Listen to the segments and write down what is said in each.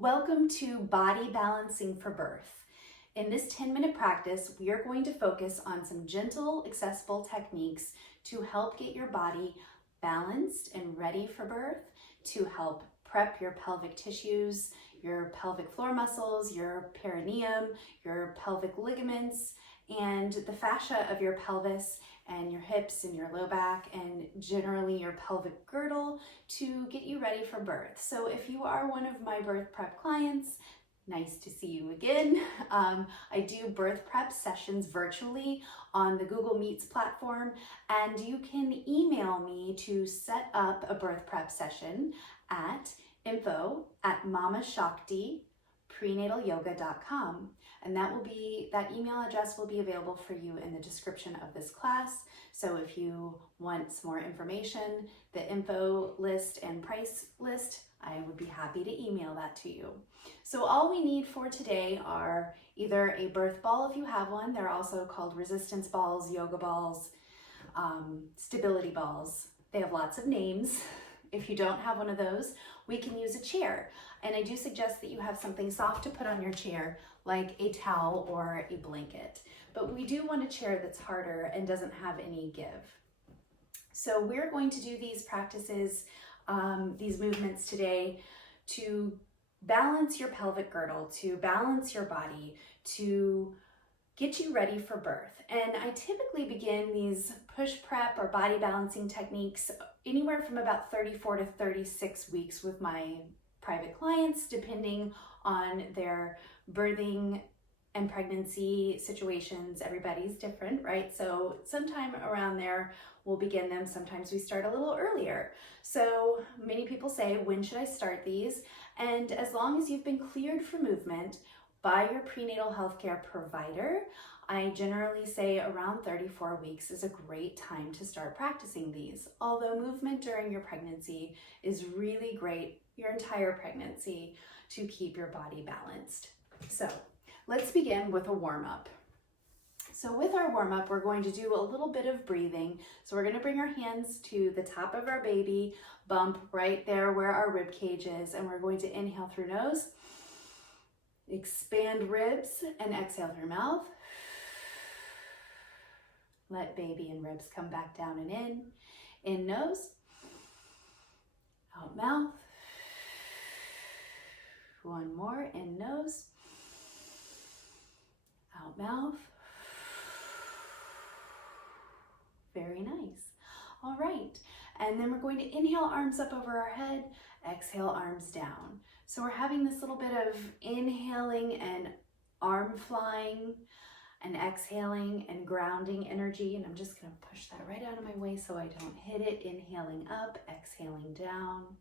Welcome to Body Balancing for Birth. In this 10-minute practice, we are going to focus on some gentle, accessible techniques to help get your body balanced and ready for birth, to help prep your pelvic tissues, your pelvic floor muscles, your perineum, your pelvic ligaments, and the fascia of your pelvis and your hips and your low back and generally your pelvic girdle to get you ready for birth. So if you are one of my birth prep clients, nice to see you again. I do birth prep sessions virtually on the Google Meets platform, and you can email me to set up a birth prep session at info@MamaShakti Prenatal and that email address will be available for you in the description of this class. So if you want some more information, the info list and price list, I would be happy to email that to you. So all we need for today are either a birth ball if you have one. They're also called resistance balls, yoga balls, stability balls. They have lots of names. If you don't have one of those, we can use a chair. And I do suggest that you have something soft to put on your chair, like a towel or a blanket. But we do want a chair that's harder and doesn't have any give. So we're going to do these practices, these movements today to balance your pelvic girdle, to balance your body, to get you ready for birth. And I typically begin these push prep or body balancing techniques anywhere from about 34 to 36 weeks with my private clients, depending on their birthing and pregnancy situations. Everybody's different, right? So sometime around there, we'll begin them. Sometimes we start a little earlier. So many people say, when should I start these? And as long as you've been cleared for movement by your prenatal healthcare provider, I generally say around 34 weeks is a great time to start practicing these. Although movement during your pregnancy is really great, your entire pregnancy, to keep your body balanced. So let's begin with a warm-up. So with our warm-up, we're going to do a little bit of breathing. So we're going to bring our hands to the top of our baby bump right there where our rib cage is, and we're going to inhale through nose, expand ribs, and exhale through mouth. Let baby and ribs come back down and in nose, out mouth. One more, in nose, out mouth. Very nice. All right, and then we're going to inhale, arms up over our head, exhale, arms down. So we're having this little bit of inhaling and arm flying and exhaling and grounding energy, and I'm just going to push that right out of my way so I don't hit it. Inhaling up, exhaling down.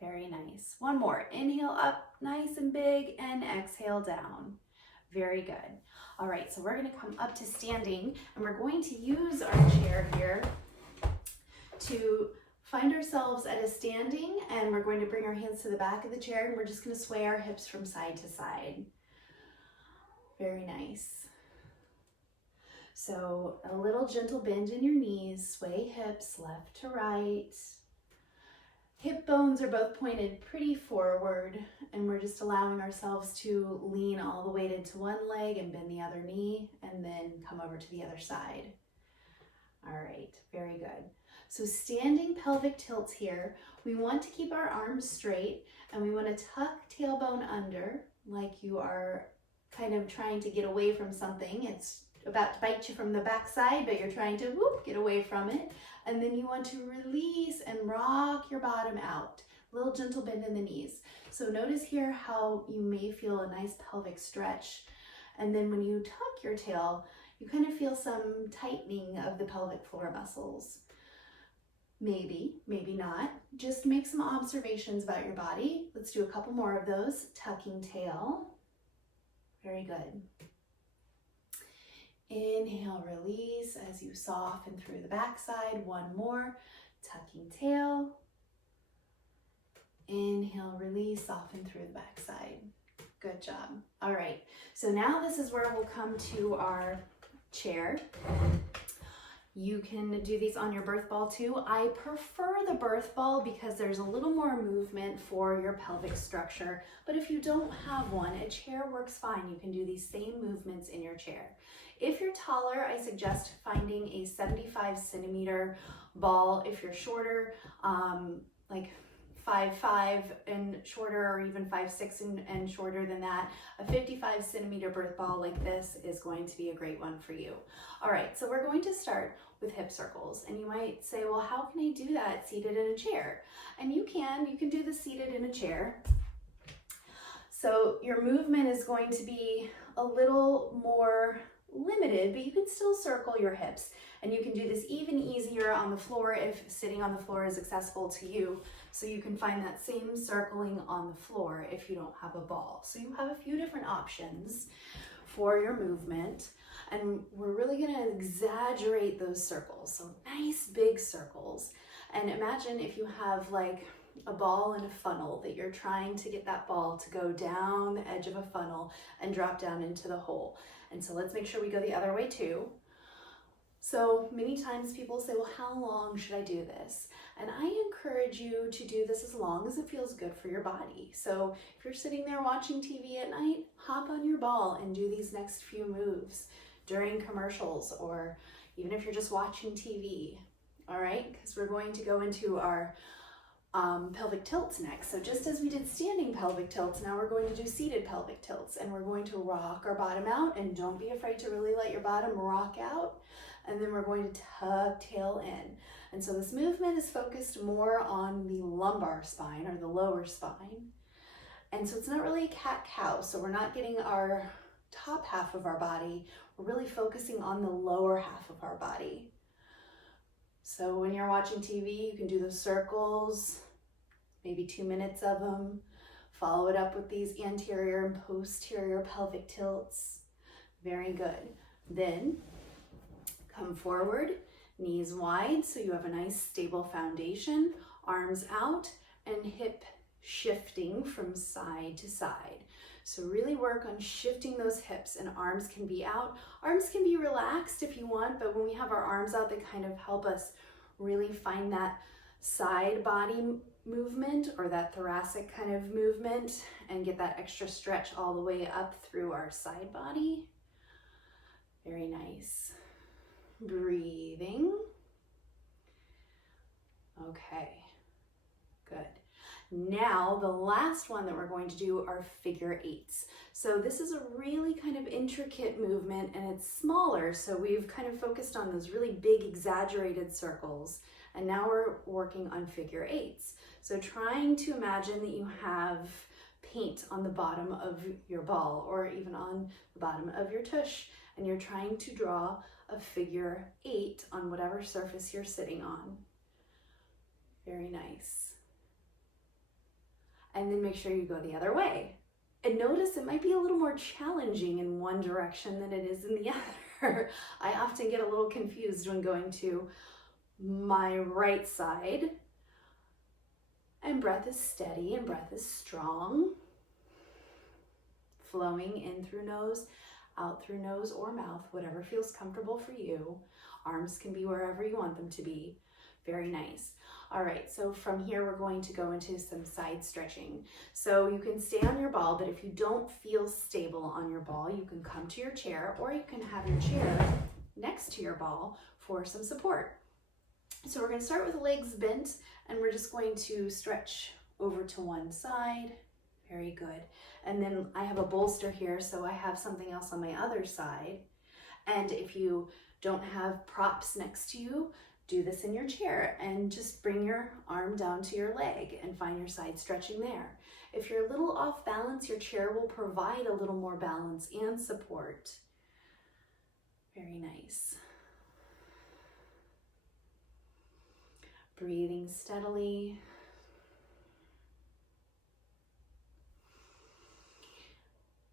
Very nice. One more. Inhale up, nice and big, and exhale down. Very good. All right, so we're going to come up to standing, and we're going to use our chair here to find ourselves at a standing, and we're going to bring our hands to the back of the chair, and we're just going to sway our hips from side to side. Very nice. So a little gentle bend in your knees, sway hips left to right. Hip bones are both pointed pretty forward, and we're just allowing ourselves to lean all the way into one leg and bend the other knee, and then come over to the other side. All right, very good. So standing pelvic tilts here, we want to keep our arms straight, and we want to tuck tailbone under like you are kind of trying to get away from something. It's about to bite you from the backside, but you're trying to get away from it. And then you want to release and rock your bottom out. A little gentle bend in the knees. So notice here how you may feel a nice pelvic stretch. And then when you tuck your tail, you kind of feel some tightening of the pelvic floor muscles. Maybe, maybe not. Just make some observations about your body. Let's do a couple more of those. Tucking tail. Very good. Inhale, release as you soften through the backside. One more, tucking tail. Inhale, release, soften through the backside. Good job. All right, so now this is where we'll come to our chair. You can do these on your birth ball too. I prefer the birth ball because there's a little more movement for your pelvic structure, but if you don't have one, a chair works fine. You can do these same movements in your chair. If you're taller, I suggest finding a 75 centimeter ball. If you're shorter, like 5'5" and shorter, or even 5'6" and shorter than that, a 55 centimeter birth ball like this is going to be a great one for you. All right, so we're going to start with hip circles. And you might say, well, how can I do that seated in a chair? And you can do this seated in a chair. So your movement is going to be a little more limited, but you can still circle your hips. And you can do this even easier on the floor if sitting on the floor is accessible to you. So you can find that same circling on the floor if you don't have a ball. So you have a few different options for your movement. And we're really gonna exaggerate those circles. So nice big circles. And imagine if you have like a ball in a funnel, that you're trying to get that ball to go down the edge of a funnel and drop down into the hole. And so let's make sure we go the other way too. So many times people say, well, how long should I do this? And I encourage you to do this as long as it feels good for your body. So if you're sitting there watching TV at night, hop on your ball and do these next few moves during commercials, or even if you're just watching TV, all right? Because we're going to go into our pelvic tilts next. So just as we did standing pelvic tilts, now we're going to do seated pelvic tilts, and we're going to rock our bottom out, and don't be afraid to really let your bottom rock out. And then we're going to tuck tail in. And so this movement is focused more on the lumbar spine, or the lower spine. And so it's not really a cat-cow. So we're not getting our top half of our body. We're really focusing on the lower half of our body. So when you're watching TV, you can do those circles, maybe 2 minutes of them. Follow it up with these anterior and posterior pelvic tilts. Very good. Then come forward, knees wide, so you have a nice stable foundation, arms out, and hip shifting from side to side. So really work on shifting those hips, and arms can be out. Arms can be relaxed if you want, but when we have our arms out, they kind of help us really find that side body movement, or that thoracic kind of movement, and get that extra stretch all the way up through our side body. Very nice. Breathing. Okay, good. Now, the last one that we're going to do are figure eights. So this is a really kind of intricate movement, and it's smaller. So we've kind of focused on those really big exaggerated circles. And now we're working on figure eights. So trying to imagine that you have paint on the bottom of your ball, or even on the bottom of your tush, and you're trying to draw a figure eight on whatever surface you're sitting on. Very nice. And then make sure you go the other way. And notice it might be a little more challenging in one direction than it is in the other. I often get a little confused when going to my right side. And breath is steady and breath is strong. Flowing in through nose, out through nose or mouth, whatever feels comfortable for you. Arms can be wherever you want them to be. Very nice. All right, so from here, we're going to go into some side stretching. So you can stay on your ball, but if you don't feel stable on your ball, you can come to your chair, or you can have your chair next to your ball for some support. So we're going to start with the legs bent, and we're just going to stretch over to one side. Very good. And then I have a bolster here, so I have something else on my other side. And if you don't have props next to you, do this in your chair and just bring your arm down to your leg and find your side stretching there. If you're a little off balance, your chair will provide a little more balance and support. Very nice. Breathing steadily.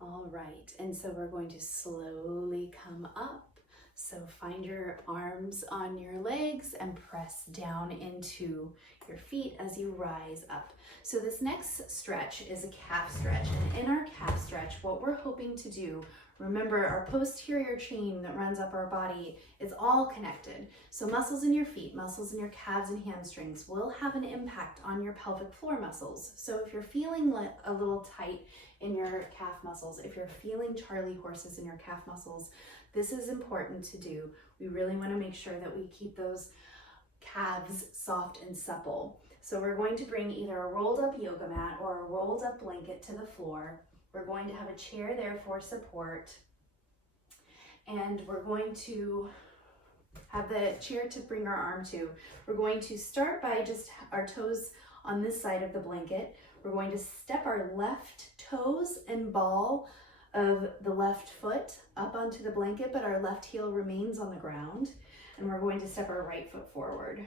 All right, and so we're going to slowly come up. So find your arms on your legs and press down into your feet as you rise up. So this next stretch is a calf stretch. And in our calf stretch, what we're hoping to do Remember, our posterior chain that runs up our body is all connected. So muscles in your feet, muscles in your calves and hamstrings will have an impact on your pelvic floor muscles. So if you're feeling a little tight in your calf muscles, if you're feeling Charlie horses in your calf muscles, this is important to do. We really want to make sure that we keep those calves soft and supple. So we're going to bring either a rolled up yoga mat or a rolled up blanket to the floor. We're going to have a chair there for support, and we're going to have the chair to bring our arm to. We're going to start by just our toes on this side of the blanket. We're going to step our left toes and ball of the left foot up onto the blanket, but our left heel remains on the ground, and we're going to step our right foot forward.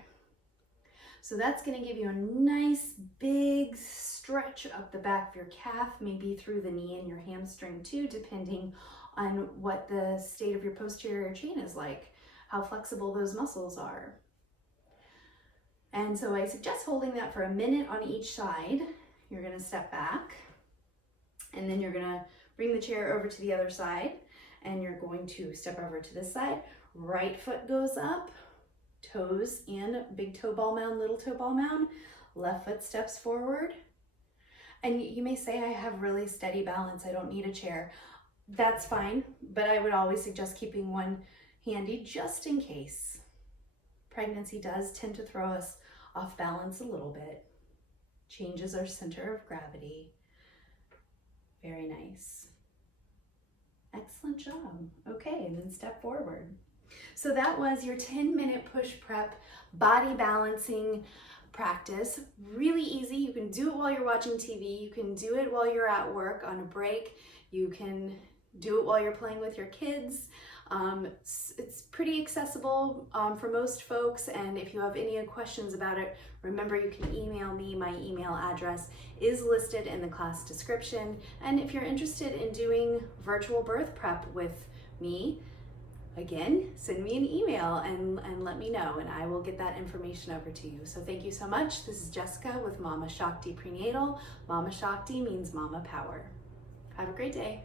So that's going to give you a nice big stretch up the back of your calf, maybe through the knee and your hamstring too, depending on what the state of your posterior chain is like, how flexible those muscles are. And so I suggest holding that for a minute on each side. You're going to step back, and then you're going to bring the chair over to the other side, and you're going to step over to this side. Right foot goes up, toes in, big toe ball mound, little toe ball mound, left foot steps forward. And you may say, I have really steady balance, I don't need a chair. That's fine, but I would always suggest keeping one handy just in case. Pregnancy does tend to throw us off balance a little bit. Changes our center of gravity. Very nice. Excellent job. Okay, and then step forward. So that was your 10-minute push prep body balancing practice. Really easy. You can do it while you're watching TV. You can do it while you're at work on a break. You can do it while you're playing with your kids. It's pretty accessible for most folks, and if you have any questions about it, remember you can email me. My email address is listed in the class description, and if you're interested in doing virtual birth prep with me, again, send me an email and let me know, and I will get that information over to you. So thank you so much. This is Jessica with MamaShakti Prenatal. MamaShakti means Mama Power. Have a great day.